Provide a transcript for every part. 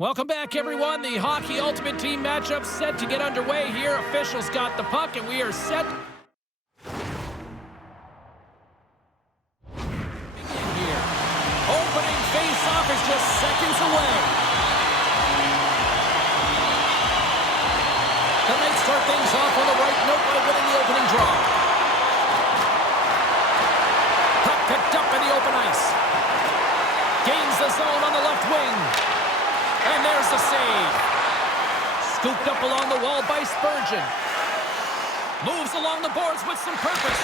Welcome back, everyone. The Hockey Ultimate Team matchup set to get underway here. Officials got the puck, and we are set. Here. Opening face-off is just seconds away. The Knights start things off on the right note by winning the opening draw. Puck picked up in the open ice. Gains the zone on the left wing. And there's the save. Scooped up along the wall by Spurgeon. Moves along the boards with some purpose.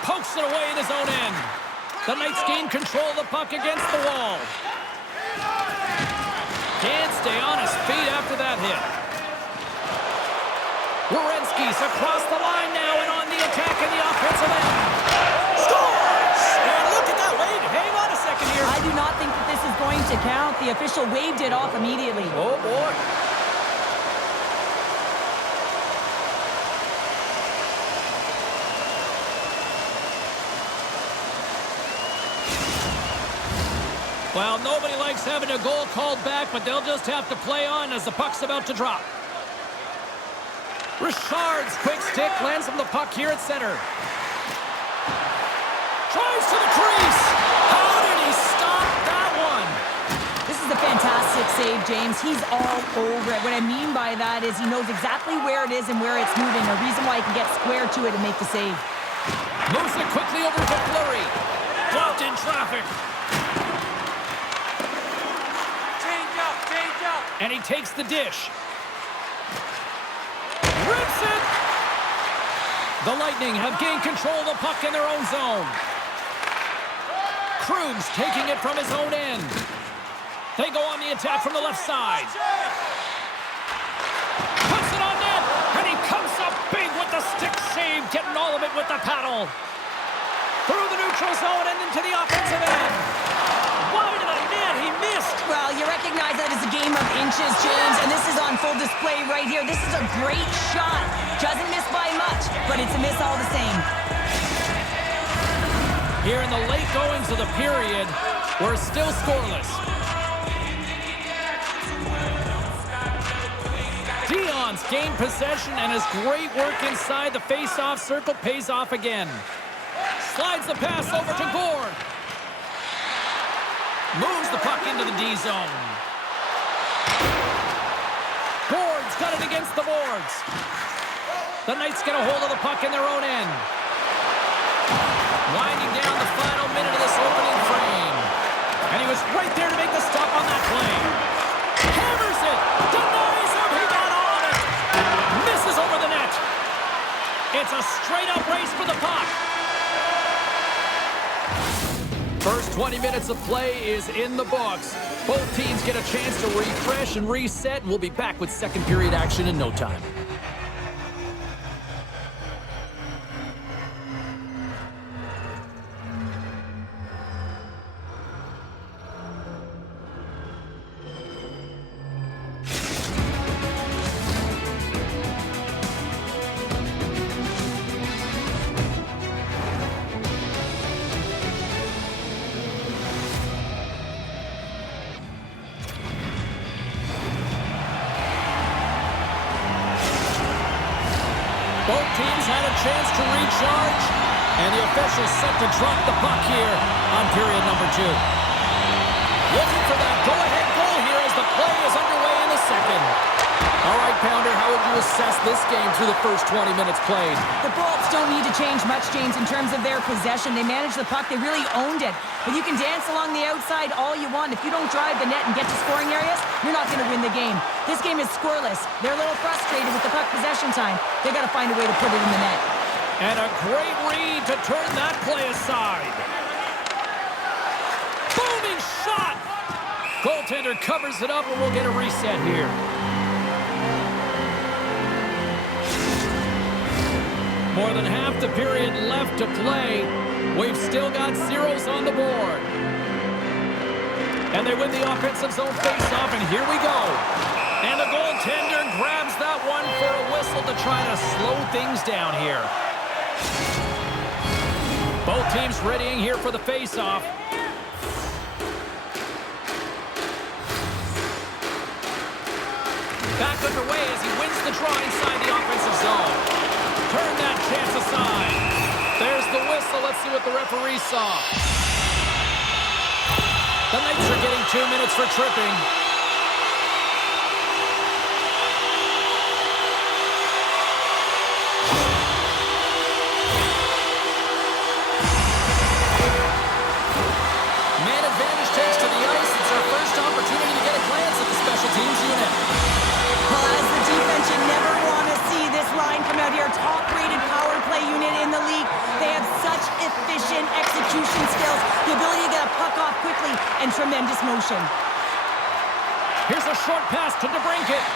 Pokes it away in his own end. The Knights gain control of the puck against the wall. Can't stay on his feet after that hit. Werenski's across the line now and on the attack in the offensive end. Scores! And look at that. Wait, hang on a second here. I do not think that this is going to count. The official waved it off immediately. Oh, boy. Well, nobody likes having a goal called back, but they'll just have to play on as the puck's about to drop. Richard's quick stick lands him the puck here at center. Tries to the crease. How did he stop that one? This is a fantastic save, James. He's all over it. What I mean by that is he knows exactly where it is and where it's moving. A reason why he can get square to it and make the save. Moves it quickly over to Fleury. Blocked in traffic. Change up. And he takes the dish. Rips it! The Lightning have gained control of the puck in their own zone. Krug's taking it from his own end. They go on the attack from the left side. Puts it on net, and he comes up big with the stick save, getting all of it with the paddle. Through the neutral zone and into the offensive end. Wide of the net, he missed. Well, you recognize that as a game of inches, James, and this is on full display right here. This is a great shot. Doesn't miss by much, but it's a miss all the same. Here in the late goings of the period, we're still scoreless. Dion's gained possession, and his great work inside the face-off circle pays off again. Slides the pass over to Gord. Moves the puck into the D zone. Gord's got it against the boards. The Knights get a hold of the puck in their own end. Winding down the final minute of this opening frame. And he was right there to make the stop on that play. Hammers it. Denies him. He got on it. Misses over the net. It's a straight-up race for the puck. First 20 minutes of play is in the books. Both teams get a chance to refresh and reset, and we'll be back with second period action in no time. Both teams had a chance to recharge, and the officials set to drop the puck here on period number 2. Looking for that go-ahead goal here as the play is underway in the second. All right, Pounder, how would you assess this game through the first 20 minutes played? The Bolts don't need to change much, James, in terms of their possession. They managed the puck. They really owned it. But you can dance along the outside all you want. If you don't drive the net and get to scoring areas, you're not going to win the game. This game is scoreless. They're a little frustrated with the puck possession time. They got to find a way to put it in the net. And a great read to turn that play aside. Booming shot! Goaltender covers it up, and we'll get a reset here. More than half the period left to play. We've still got zeros on the board. And they win the offensive zone face-off, and here we go. And the goaltender grabs that one for a whistle to try to slow things down here. Both teams readying here for the face-off. Back underway as he wins the draw inside the offensive zone. Turn that chance aside. There's the whistle. Let's see what the referee saw. The Knights are getting 2 minutes for tripping. Man advantage takes to the ice. It's our first opportunity to get a glance at the special teams unit. Well, as the defense, you never want to see this line come out here. Top-rated power play unit in the league. They have such efficient execution skills, the ability to get a puck off quickly, and tremendous motion. Here's a short pass to DeBrincat.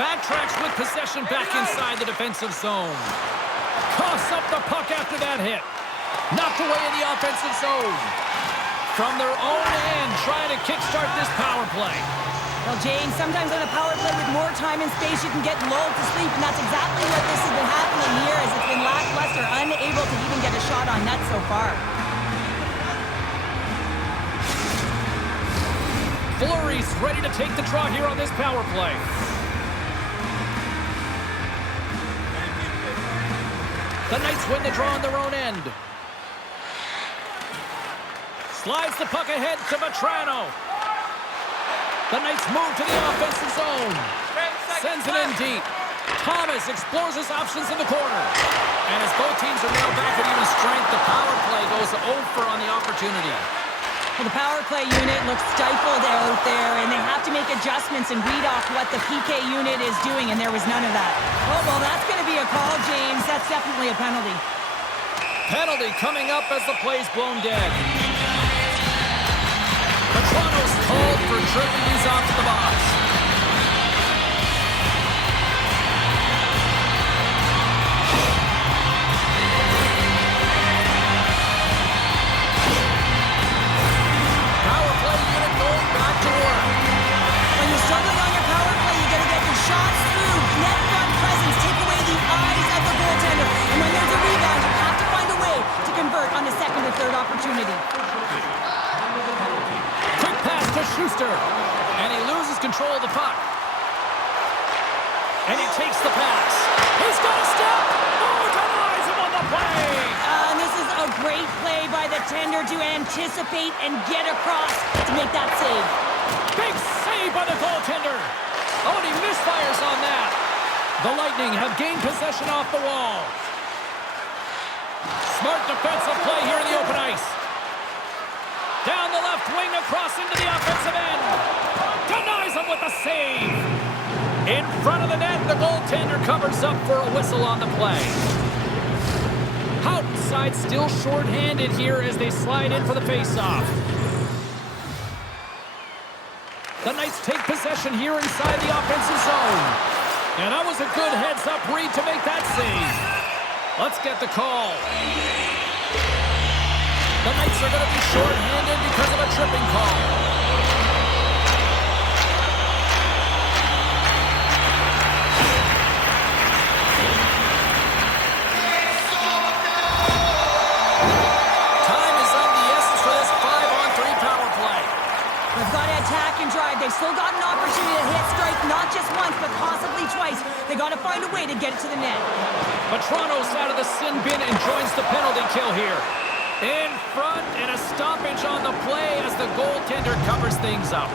Backtracks with possession back inside the defensive zone. Coughs up the puck after that hit. Knocked away in the offensive zone. From their own end, trying to kickstart this power play. Well, James, sometimes on a power play with more time and space, you can get lulled to sleep, and that's exactly what this has been happening here, as it's been lackluster, unable to even get a shot on net so far. Fleury's ready to take the draw here on this power play. The Knights win the draw on their own end. Slides the puck ahead to Vetrano. The Knights move to the offensive zone. Sends it in deep. Thomas explores his options in the corner. And as both teams are now back at even strength, the power play goes over on the opportunity. Well, the power play unit looks stifled out there, and they have to make adjustments and read off what the PK unit is doing, and there was none of that. Oh, well, that's going to be a call, James. That's definitely a penalty. Penalty coming up as the play's blown dead. Vetrano's called for tripping these off to the box. Power play unit going back to work. When you're struggling on your power play, you got to get your shots through. Net front presence, take away the eyes of the goaltender. And when there's a rebound, you have to find a way to convert on the second or third opportunity. To Schuster, and he loses control of the puck. And he takes the pass. He's got a step. Oh, denies him on the play. And this is a great play by the tender to anticipate and get across to make that save. Big save by the goaltender. Oh, and he misfires on that. The Lightning have gained possession off the wall. Smart defensive play here in the open ice. Down the left wing, across into the offensive end. Denies him with a save. In front of the net, the goaltender covers up for a whistle on the play. Houghton's side still short-handed here as they slide in for the face-off. The Knights take possession here inside the offensive zone. And that was a good heads-up read to make that save. Let's get the call. The Knights are going to be short-handed because of a tripping call. Time is of the essence for this 5-on-3 power play. They've got to attack and drive. They've still got an opportunity to hit strike, not just once, but possibly twice. They got to find a way to get it to the net. Vetrano's out of the sin bin and joins the penalty kill here. In front, and a stoppage on the play as the goaltender covers things up.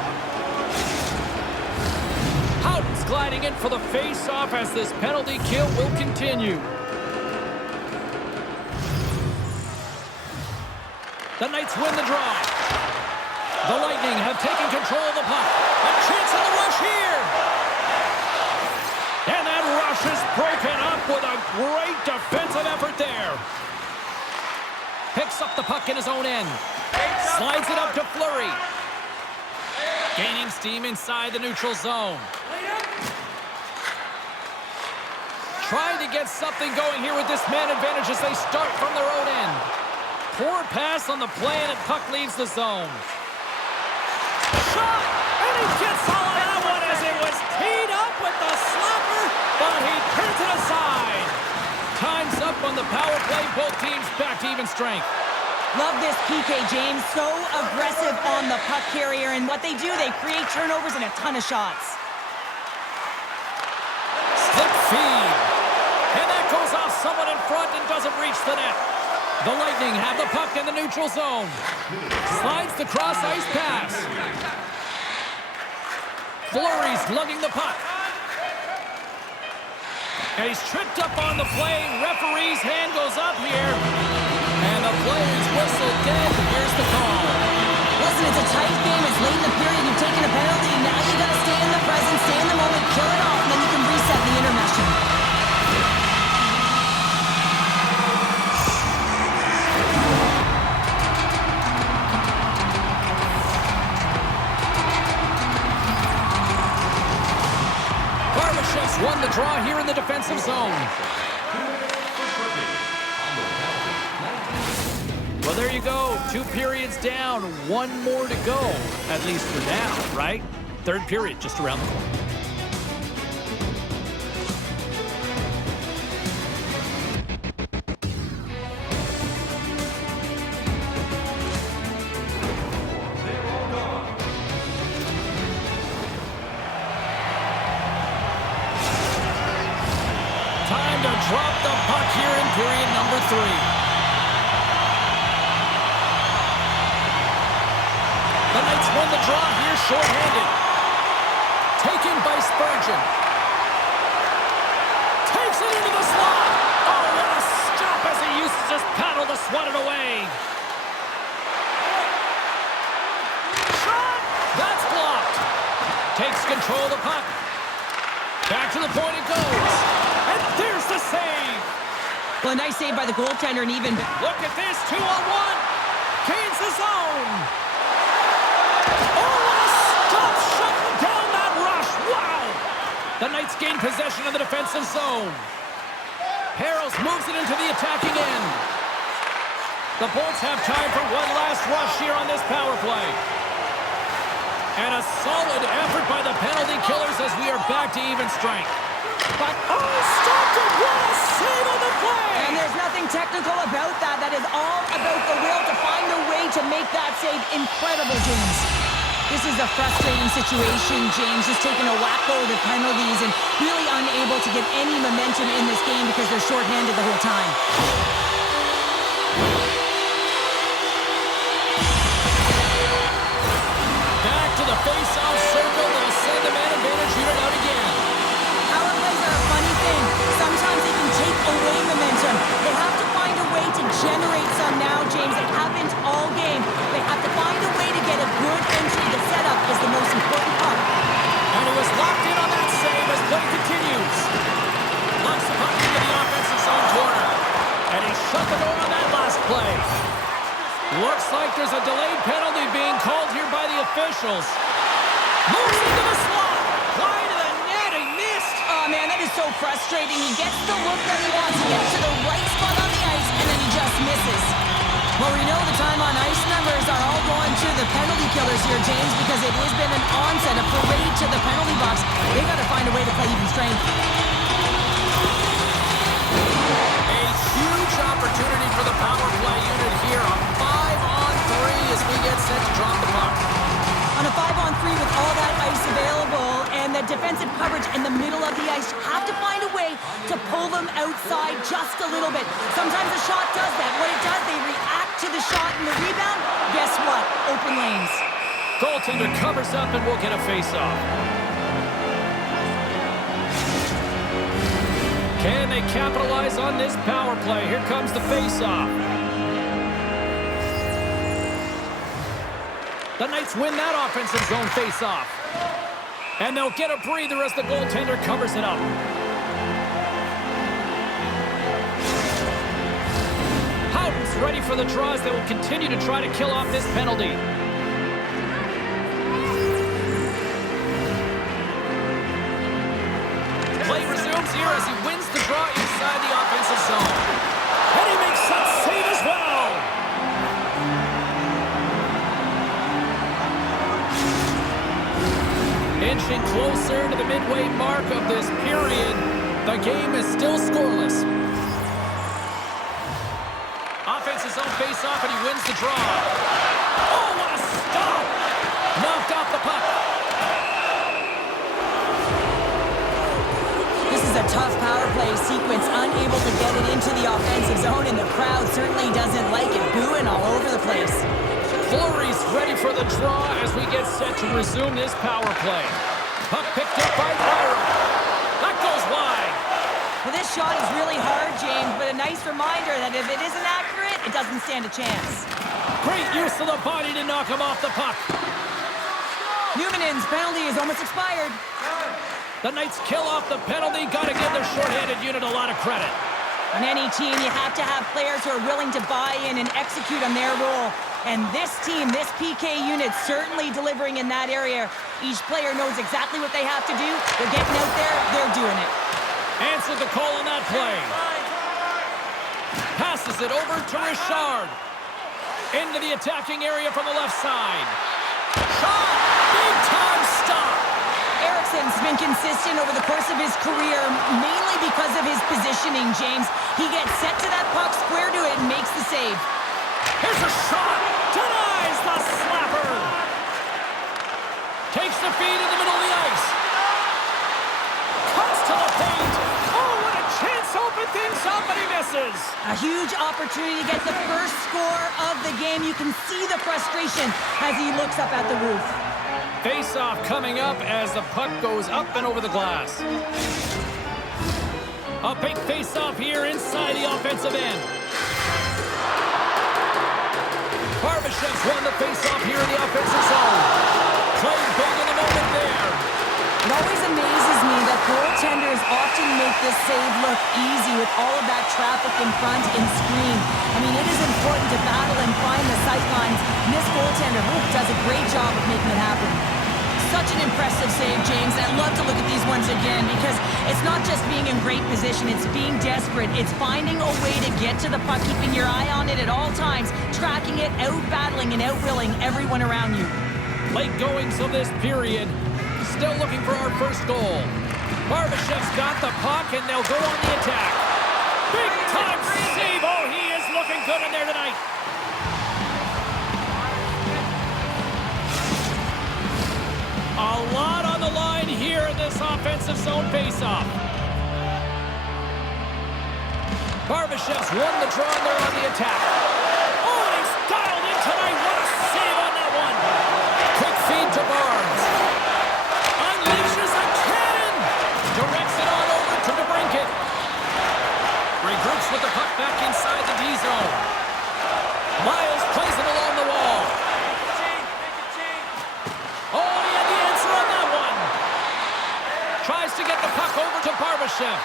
Houghton's gliding in for the face-off as this penalty kill will continue. The Knights win the draw. The Lightning have taken control of the puck. A chance on the rush here. And that rush is broken up with a great defensive effort there. Picks up the puck in his own end. Slides it up to Fleury. Gaining steam inside the neutral zone. Trying to get something going here with this man advantage as they start from their own end. Poor pass on the play, and the puck leaves the zone. Shot! And he gets all of that one as it was teed up with the slapper, but he turns it aside. Time's up on the power play. Both teams back to even strength. Love this PK, James. So aggressive on the puck carrier. And what they do, they create turnovers and a ton of shots. Feed. And that goes off someone in front and doesn't reach the net. The Lightning have the puck in the neutral zone. Slides the cross-ice pass. Fleury's lugging the puck. And he's tripped up on the play. Referee's hand goes up here. And the play is whistled dead. Here's the call. Listen, it's a tight game. It's late in the period. You've taken a penalty. Now you got to stay in the present, stay in the moment, kill it off, and then you can reset the intermission. Barbashev's won the draw here in the defensive zone. Well, there you go. 2 periods down, 1 more to go, at least for now, right? 3rd period just around the corner. Time to drop the puck here in period number 3. The Knights won the draw here shorthanded. Taken by Spurgeon. Takes it into the slot. Oh, what a stop as he used to just paddle to swat it away. Shot! That's blocked. Takes control of the puck. Back to the point it goes. And there's the save. Well, a nice save by the goaltender and even... Look at this, 2-on-1. Gains the zone. The Knights gain possession of the defensive zone. Harrells moves it into the attacking end. The Bolts have time for one last rush here on this power play. And a solid effort by the penalty killers as we are back to even strength. But, oh, stopped it! What a save on the play! And there's nothing technical about that. That is all about the will to find a way to make that save incredible, James. This is a frustrating situation, James, just taking a whack-load of penalties and really unable to get any momentum in this game because they're shorthanded the whole time. Back to the face-off circle. They'll send the man advantage unit out again. Power plays are a funny thing. Sometimes they can take away momentum. They have to find a way to generate some now, James. It happens all game. They have to find a way to get a good entry. The setup is the most important part. And he was locked in on that save as play continues. Locks the puck into the offensive zone corner. And he shut the door on that last play. Looks like there's a delayed penalty being called here by the officials. Moves into the slot. Wide of the net. He missed. Oh, man, that is so frustrating. He gets the look that he wants. He gets to the right spot on the ice, and then he just misses. Well, we know the time on ice numbers are all going to the penalty killers here, James, because it has been an onset, a parade to the penalty box. They got to find a way to play even strength. A huge opportunity for the power play unit here. A 5-on-3 as we get set to drop the puck. On a 5-on-3 with all that ice available and the defensive coverage in the middle of the ice, you have to find a way to pull them outside just a little bit. Sometimes a shot does that. What it does, they react to the shot and the rebound. Guess what? Open lanes. Goaltender covers up and we'll get a face-off. Can they capitalize on this power play? Here comes the face-off. The Knights win that offensive zone face-off. And they'll get a breather as the goaltender covers it up. Houghton's ready for the draws. They will continue to try to kill off this penalty. Play resumes here as he wins the draw inside the offensive zone. And he makes that save as well. Inching closer to the midway mark of this period. The game is still scoreless. Offensive zone face-off, and he wins the draw. Oh, what a stop! Knocked off the puck. This is is a tough power play sequence, unable to get it into the offensive zone, and the crowd certainly doesn't like it, booing all over the place. Fleury's ready for the draw as we get set to resume this power play. Puck picked up by Byron. That goes wide. Well, this shot is really hard, James, but a nice reminder that if it isn't accurate, it doesn't stand a chance. Great use of the body to knock him off the puck. Numanen's penalty is almost expired. The Knights kill off the penalty. Got to give their shorthanded unit a lot of credit. On any team, you have to have players who are willing to buy in and execute on their role. And this team, this PK unit, certainly delivering in that area. Each player knows exactly what they have to do. They're getting out there. They're doing it. Answered the call on that play. Passes it over to Richard. Into the attacking area from the left side. Shot! Big time stop! Eriksson's been consistent over the course of his career, mainly because of his positioning, James. He gets set to that puck, square to it, and makes the save. Here's a shot! Denies the slapper! Takes the feed in the middle of the ice. Cuts to the paint. Oh, what a chance to open things up, but he misses. A huge opportunity to get the first score of the game. You can see the frustration as he looks up at the roof. Face-off coming up as the puck goes up and over the glass. A big face-off here inside the offensive end. Barbashev's won the face-off here in the offensive zone. Played big in the moment there. It always amazes me that goaltenders often make this save look easy with all of that traffic in front and screen. I mean, it is important to battle and find the sight lines, and this goaltender does a great job of making it happen. Such an impressive save, James. I'd love to look at these ones again because it's not just being in great position, it's being desperate. It's finding a way to get to the puck, keeping your eye on it at all times, tracking it, out-battling and out-willing everyone around you. Late goings of this period. Still looking for our first goal. Barbashev's got the puck, and they'll go on the attack. Big time save. Oh, he is looking good in there tonight. A lot on the line here in this offensive zone faceoff. Barbashev's won the draw, and they're on the attack. Oh, and he's dialed in tonight. What a save on that one. Quick feed to Barnes. Unleashes a cannon. Directs it on over to DeBrincat. Regroups with the puck back inside the D-zone. Miles plays it along the wall. Oh, he had the answer on that one. Tries to get the puck over to Barbashev.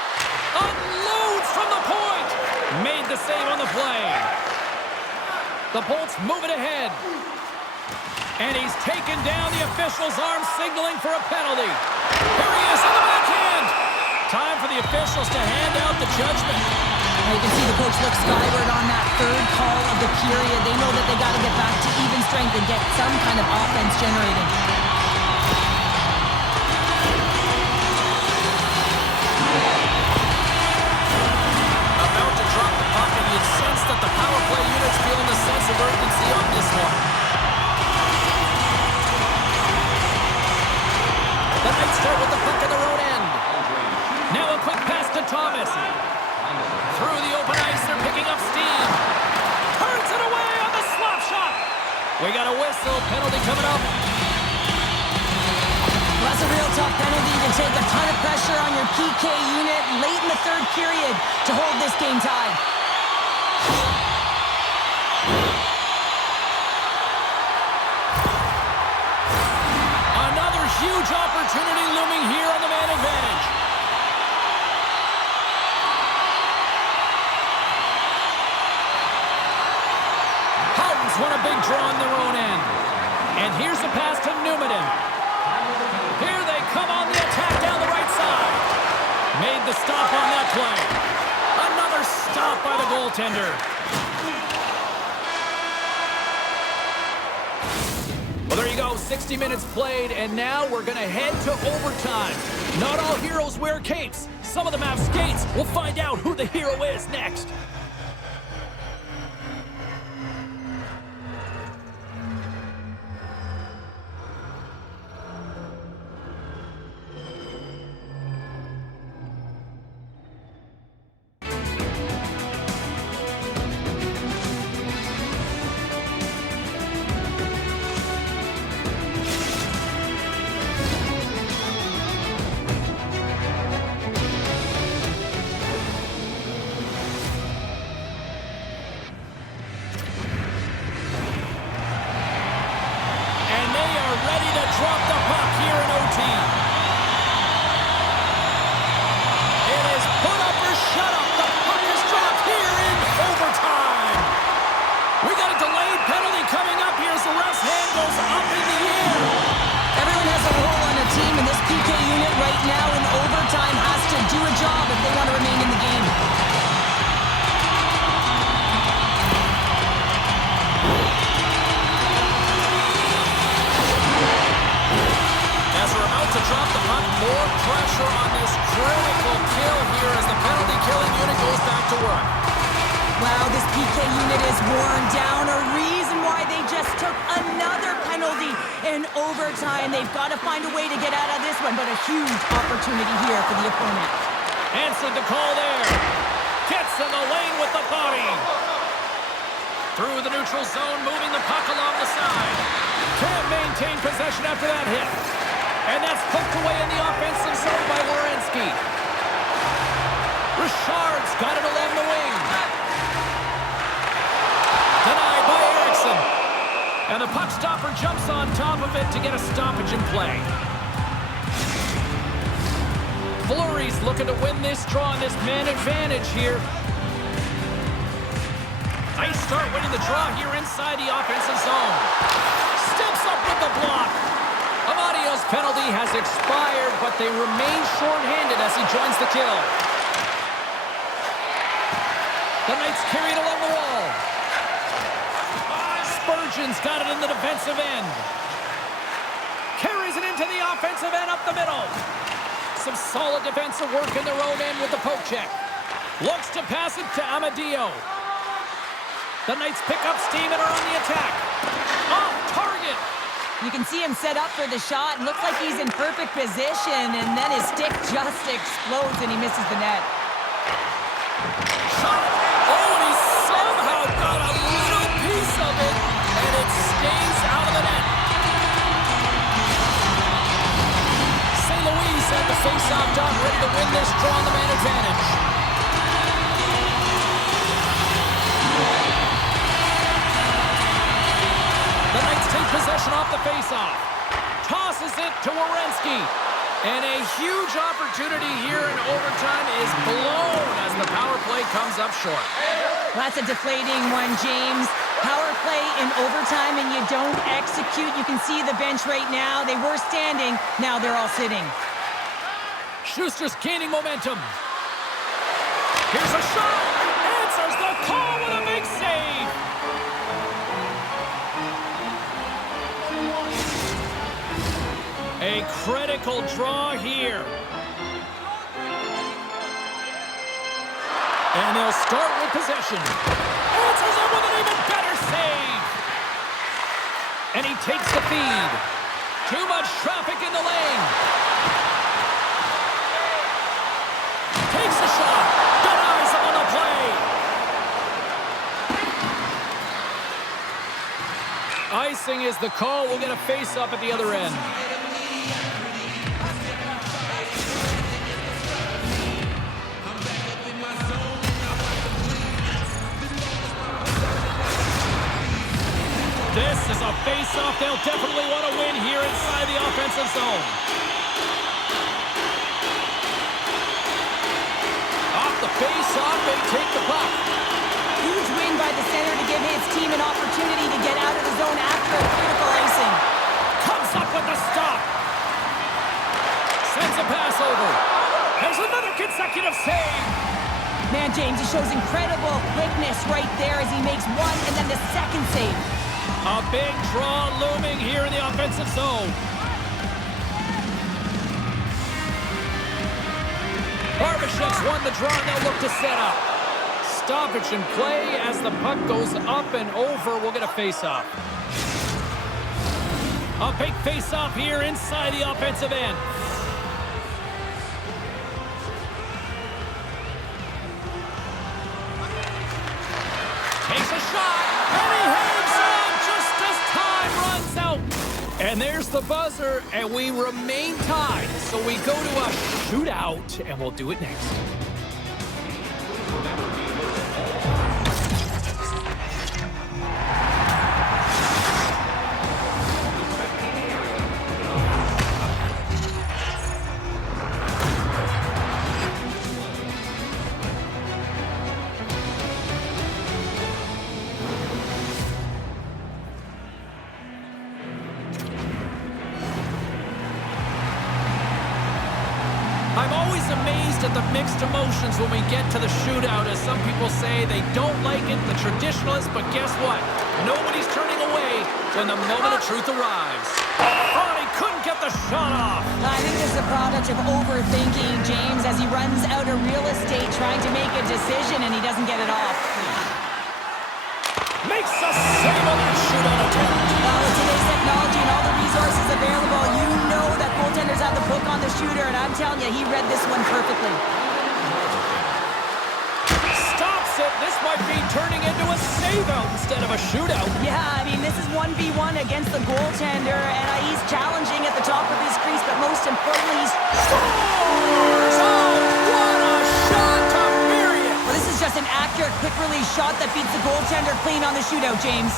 Unloads from the point. Made the save on the play. The Bolts move it ahead. And he's taken down. The official's arm signaling for a penalty. Here he is on the backhand. Time for the officials to hand out the judgment. Now you can see the coach look skyward on that third call of the period. They know that they got to get back to even strength and get some kind of offense generated. About to drop the puck, and you sense that the power play unit's feeling a sense of urgency on this one. The Knights start with the puck in their own end. Now a quick pass to Thomas. Through the open ice, they're picking up steam. Turns it away on the slap shot. We got a whistle. Penalty coming up. Well, that's a real tough penalty. You can take a ton of pressure on your PK unit late in the third period to hold this game tied. Another huge opportunity looming here on the man advantage. Houghton's won a big draw on their own end. And here's the pass to Numanen. Here they come on the attack down the right side. Made the stop on that play. Another stop by the goaltender. Well, there you go. 60 minutes played, and now we're going to head to overtime. Not all heroes wear capes. Some of them have skates. We'll find out who the hero is next. to work. Wow, this PK unit is worn down. A reason why they just took another penalty in overtime. They've got to find a way to get out of this one, but a huge opportunity here for the opponent. Answered the call there. Gets in the lane with the body. Through the neutral zone, moving the puck along the side. Can't maintain possession after that hit. And that's poked away in the offensive zone by Werenski. Richard's got it along the wing. Denied by Erickson. And the puck stopper jumps on top of it to get a stoppage in play. Fleury's looking to win this draw on this man advantage here. Nice start winning the draw here inside the offensive zone. Steps up with the block. Amadio's penalty has expired, but they remain shorthanded as he joins the kill. The Knights carry it along the wall. Spurgeon's got it in the defensive end. Carries it into the offensive end up the middle. Some solid defensive work in their own end with the poke check. Looks to pass it to Amadio. The Knights pick up steam and are on the attack. Off target. You can see him set up for the shot. Looks like he's in perfect position, and then his stick just explodes and he misses the net. Shot. Oh, and he somehow got a little piece of it, and it stays out of the net. St. Louis had the face-off done, ready to win this draw on the man advantage. The Knights take possession off the face-off. Tosses it to Werenski. And a huge opportunity here in overtime is blown as the power play comes up short. That's a deflating one, James. Power play in overtime and you don't execute. You can see the bench right now. They were standing. Now they're all sitting. Schuster's gaining momentum. Here's a shot. Answers the call with a big save. A critical draw here. And they'll start with possession. Answers it with an even better save. And he takes the feed. Too much traffic in the lane. Takes the shot. Denies him on the play. Icing is the call. We'll get a face-up at the other end. This is a face-off they'll definitely want to win here inside the offensive zone. Off the face-off, they take the puck. Huge win by the center to give his team an opportunity to get out of the zone after a critical icing. Comes up with the stop. Sends a pass over. There's another consecutive save. Man, James, he shows incredible quickness right there as he makes one and then the second save. A big draw looming here in the offensive zone. Barbashek's won the draw, and they'll look to set up. Stoppage in play as the puck goes up and over. We'll get a face-off. A big face-off here inside the offensive end. Takes a shot, and he hangs on just as time runs out. And there's the buzzer, and we remain tied. So we go to a shootout, and we'll do it next. I'm always amazed at the mixed emotions when we get to the shootout, as some people say they don't like it, the traditionalists, but guess what? Nobody's turning away when the moment of truth arrives. Oh, he couldn't get the shot off. I think this is a product of overthinking, James, as he runs out of real estate trying to make a decision and he doesn't get it off. Makes a save on that shootout attempt. With today's technology and all the resources available, you know that goaltenders have the book on the shooter, and I'm telling you, he read this one perfectly. Stops it. This might be turning into a save-out instead of a shootout. Yeah, I mean, this is 1v1 against the goaltender, and he's challenging at the top of his crease, but most importantly, he's... Scores! Oh, what a shot to bury it! Well, this is just an accurate, quick-release shot that beats the goaltender clean on the shootout, James.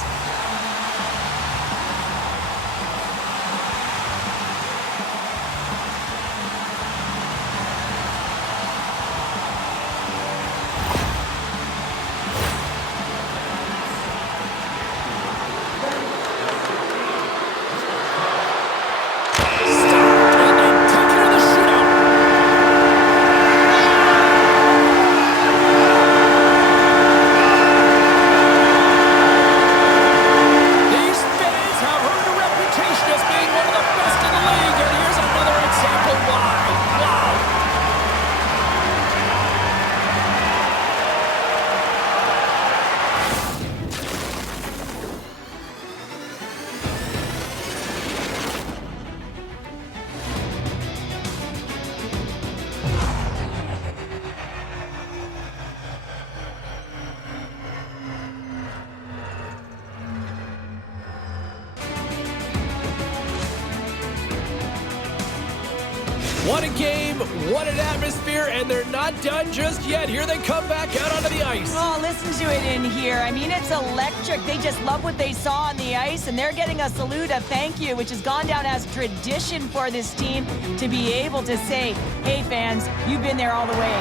What a game, what an atmosphere, and they're not done just yet. Here they come back out onto the ice. Oh, listen to it in here. I mean, it's electric. They just love what they saw on the ice, and they're getting a salute, a thank you, which has gone down as tradition for this team to be able to say, hey, fans, you've been there all the way.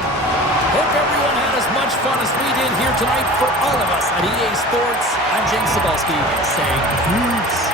Hope everyone had as much fun as we did here tonight. For all of us at EA Sports, I'm James Cebulski saying peace.